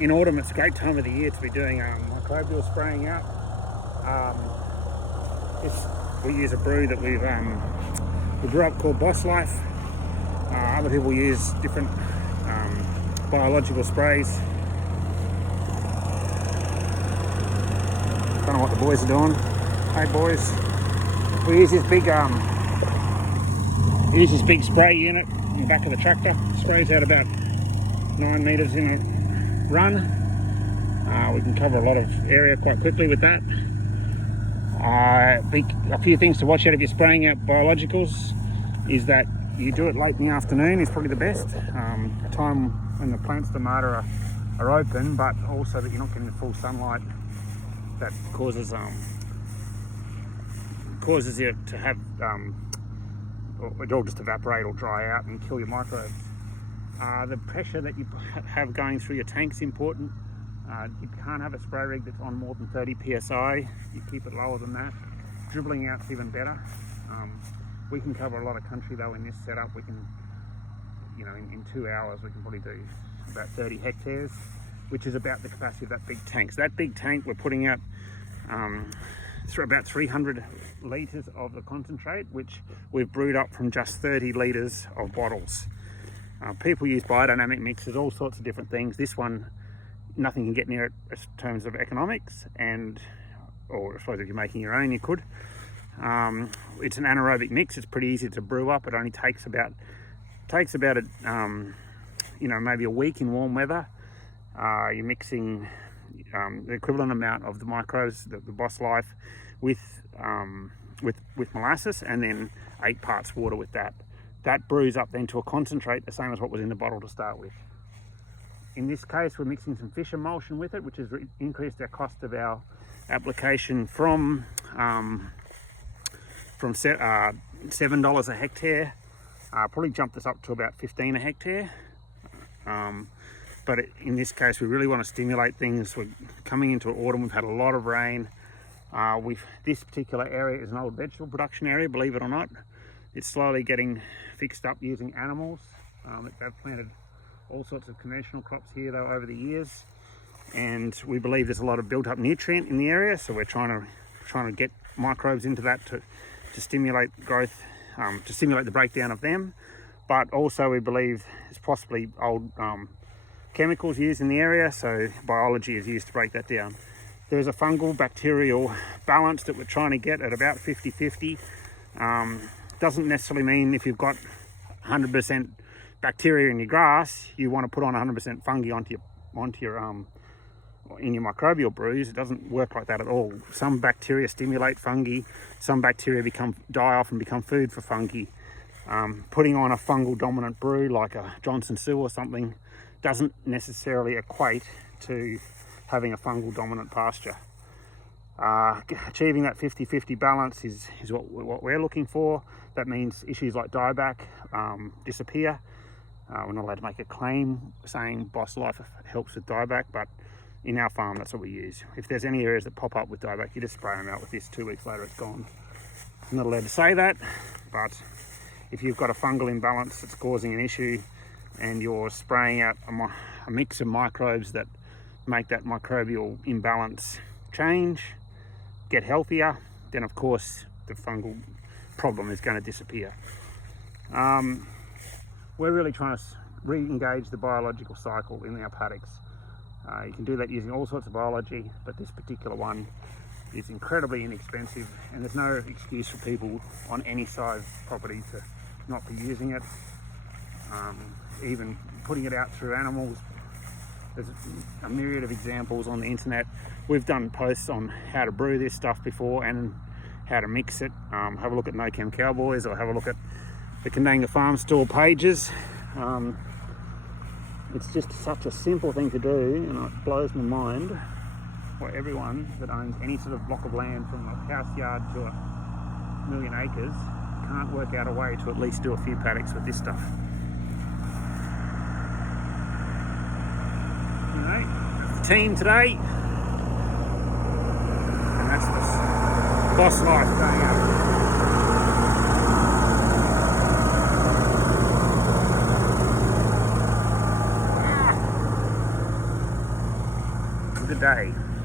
in autumn it's a great time of the year to be doing microbial spraying out. We use a brew that we grew up called Boss Life. Other people use different biological sprays. Don't know what the boys are doing. Hey boys, we use this big spray unit in the back of the tractor. Sprays out about 9 meters in a run. We can cover a lot of area quite quickly with that. A few things to watch out if you're spraying out biologicals is that you do it late in the afternoon is probably the best. A time when the plants, the tomato are open, but also that you're not getting the full sunlight that causes you to have it all just evaporate or dry out and kill your microbes. The pressure that you have going through your tank is important. You can't have a spray rig that's on more than 30 psi. You keep it lower than that. Dribbling out's even better. We can cover a lot of country though in this setup. We can, in 2 hours we can probably do about 30 hectares, which is about the capacity of that big tank. So that big tank we're putting out about 300 litres of the concentrate, which we've brewed up from just 30 litres of bottles. People use biodynamic mixes, all sorts of different things. This one, nothing can get near it in terms of economics, or I suppose if you're making your own, you could. It's an anaerobic mix. It's pretty easy to brew up. It only takes about maybe a week in warm weather. You're mixing the equivalent amount of the microbes, the Boss Life, with molasses, and then 8 parts water with that. That brews up then to a concentrate, the same as what was in the bottle to start with. In this case, we're mixing some fish emulsion with it, which has increased our cost of our application from $7 a hectare. Probably jumped this up to about $15 a hectare. But in this case, we really want to stimulate things. We're coming into autumn. We've had a lot of rain. This particular area is an old vegetable production area, believe it or not. It's slowly getting fixed up using animals. They've planted all sorts of conventional crops here though over the years, and we believe there's a lot of built-up nutrient in the area. So we're trying to get microbes into that to stimulate growth, to stimulate the breakdown of them. But also we believe it's possibly old chemicals used in the area, so biology is used to break that down. There's a fungal bacterial balance that we're trying to get at about 50-50. Doesn't necessarily mean if you've got 100% bacteria in your grass, you want to put on 100% fungi in your microbial brews. It doesn't work like that at all. Some bacteria stimulate fungi, some bacteria die off and become food for fungi. Putting on a fungal dominant brew like a Johnson Sioux or something doesn't necessarily equate to having a fungal dominant pasture. Achieving that 50-50 balance is what we're looking for. That means issues like dieback disappear. We're not allowed to make a claim saying Boss Life helps with dieback, but in our farm that's what we use. If there's any areas that pop up with dieback, you just spray them out with this. 2 weeks later it's gone. I'm not allowed to say that, but if you've got a fungal imbalance that's causing an issue and you're spraying out a mix of microbes that make that microbial imbalance change, get healthier, then of course the fungal problem is going to disappear. We're really trying to re-engage the biological cycle in our paddocks. You can do that using all sorts of biology, but this particular one is incredibly inexpensive, and there's no excuse for people on any size property to not be using it. Even putting it out through animals. There's a myriad of examples on the internet. We've done posts on how to brew this stuff before and how to mix it. Have a look at No Chem Cowboys, or have a look at the Kandanga Farm Store pages. It's just such a simple thing to do, and it blows my mind why everyone that owns any sort of block of land from a house yard to 1,000,000 acres can't work out a way to at least do a few paddocks with this stuff. That's the team today, and that's the Boss Life going out. good day.